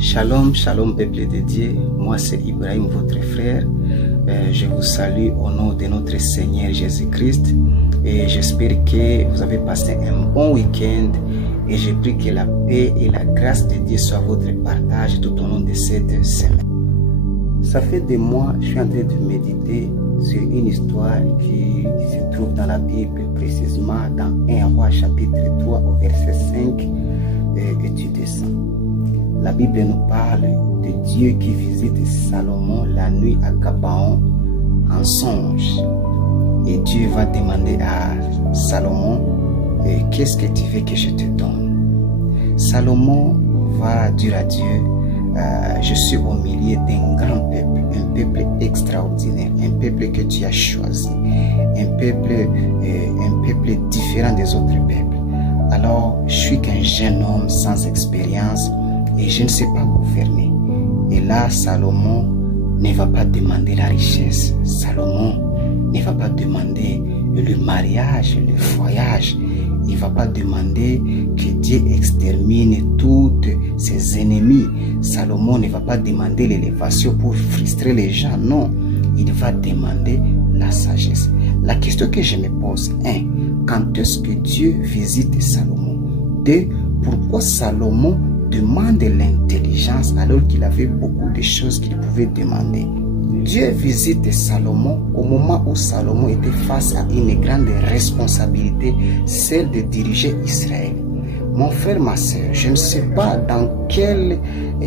Shalom, shalom peuple de Dieu, moi c'est Ibrahim votre frère, je vous salue au nom de notre Seigneur Jésus-Christ et j'espère que vous avez passé un bon week-end et je prie que la paix et la grâce de Dieu soient votre partage tout au long de cette semaine. Ça fait des mois, je suis en train de méditer sur une histoire qui se trouve dans la Bible, précisément dans 1 Roi chapitre 3 au verset 5 et tu descends. La Bible nous parle de Dieu qui visite Salomon la nuit à Gabaon en songe. Et Dieu va demander à Salomon, qu'est-ce que tu veux que je te donne? Salomon va dire à Dieu, je suis au milieu d'un grand peuple, un peuple extraordinaire, un peuple que tu as choisi, un peuple différent des autres peuples. Alors, je suis qu'un jeune homme sans expérience, et je ne sais pas gouverner. Et là, Salomon ne va pas demander la richesse. Salomon ne va pas demander le mariage, le voyage. Il ne va pas demander que Dieu extermine tous ses ennemis. Salomon ne va pas demander l'élévation pour frustrer les gens. Non, il va demander la sagesse. La question que je me pose, 1. Quand est-ce que Dieu visite Salomon? 2. Pourquoi Salomon demande l'intelligence alors qu'il avait beaucoup de choses qu'il pouvait demander? Dieu visite Salomon au moment où Salomon était face à une grande responsabilité, celle de diriger Israël. Mon frère, ma soeur, je ne sais pas dans quelle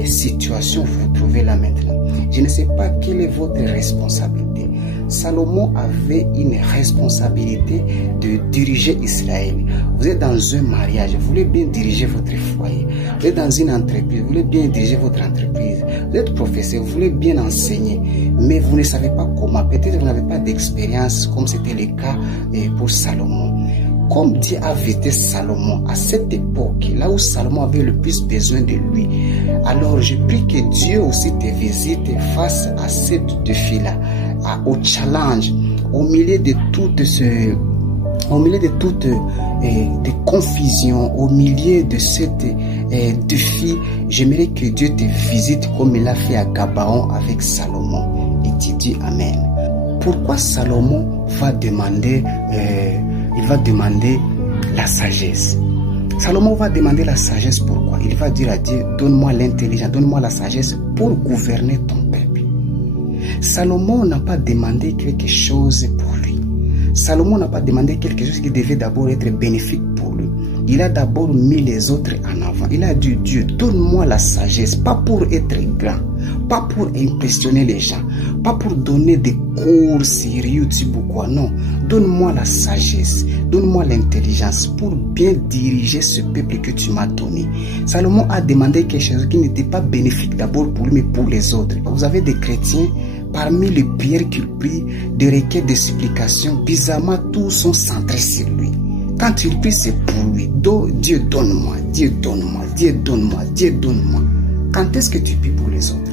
situation vous vous trouvez là maintenant. Je ne sais pas quelle est votre responsabilité. Salomon avait une responsabilité de diriger Israël. Vous êtes dans un mariage, vous voulez bien diriger votre foyer. Vous êtes dans une entreprise, vous voulez bien diriger votre entreprise. Vous êtes professeur, vous voulez bien enseigner, mais vous ne savez pas comment. Peut-être que vous n'avez pas d'expérience comme c'était le cas pour Salomon. Comme Dieu a visité Salomon à cette époque, là où Salomon avait le plus besoin de lui, alors je prie que Dieu aussi te visite face à ce défi-là, au challenge, au milieu de toutes des confusions, au milieu de ce défi. J'aimerais que Dieu te visite comme il a fait à Gabaon avec Salomon. Et tu dis Amen. Pourquoi Salomon va demander la sagesse? Salomon va demander la sagesse. Pourquoi? Il va dire à Dieu, donne-moi l'intelligence, donne-moi la sagesse pour gouverner ton peuple. Salomon n'a pas demandé quelque chose pour lui. Salomon n'a pas demandé quelque chose qui devait d'abord être bénéfique pour lui. Il a d'abord mis les autres en avant. Il a dit, Dieu, donne-moi la sagesse, pas pour être grand, pas pour impressionner les gens, pas pour donner des cours sur YouTube ou quoi, non. Donne-moi la sagesse, donne-moi l'intelligence pour bien diriger ce peuple que tu m'as donné. Salomon a demandé quelque chose qui n'était pas bénéfique d'abord pour lui, mais pour les autres. Vous avez des chrétiens, parmi les prières qu'ils prient, des requêtes de supplication, bizarrement, tous sont centrés sur lui. Quand il prie, c'est pour lui. Dieu donne-moi, Dieu donne-moi, Dieu donne-moi, Dieu donne-moi. Quand est-ce que tu pries pour les autres?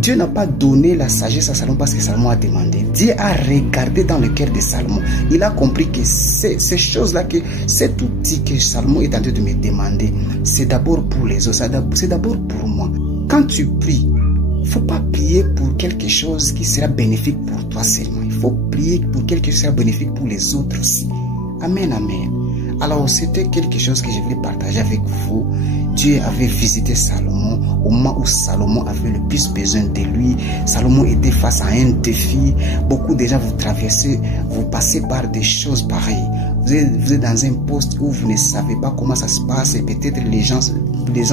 Dieu n'a pas donné la sagesse à Salomon parce que Salomon a demandé. Dieu a regardé dans le cœur de Salomon. Il a compris que ces choses-là, que cet outil que Salomon est en train de me demander, c'est d'abord pour les autres, c'est d'abord pour moi. Quand tu pries, il ne faut pas prier pour quelque chose qui sera bénéfique pour toi seulement. Il faut prier pour quelque chose qui sera bénéfique pour les autres aussi. Amen, amen. Alors, c'était quelque chose que je voulais partager avec vous. Dieu avait visité Salomon au moment où Salomon avait le plus besoin de lui. Salomon était face à un défi. Beaucoup de gens vous traversez, vous passez par des choses pareilles. Vous êtes dans un poste où vous ne savez pas comment ça se passe et peut-être les gens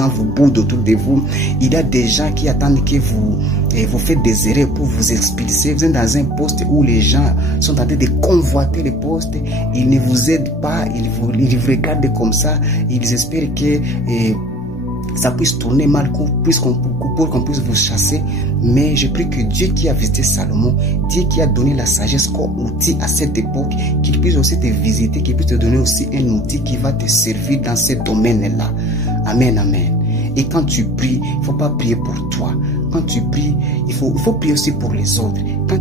vous boudent autour de vous. Il y a des gens qui attendent que vous faites des erreurs pour vous expulser. Vous êtes dans un poste où les gens sont en train de convoiter le poste. Ils ne vous aident pas, ils vous regardent comme ça. Ils espèrent que ça puisse tourner mal pour qu'on puisse vous chasser. Mais je prie que Dieu qui a visité Salomon, Dieu qui a donné la sagesse comme outil à cette époque, qu'il puisse aussi te visiter, qu'il puisse te donner aussi un outil qui va te servir dans ce domaine-là. Amen, amen. Et quand tu pries, il ne faut pas prier pour toi. Quand tu pries, il faut prier aussi pour les autres. Quand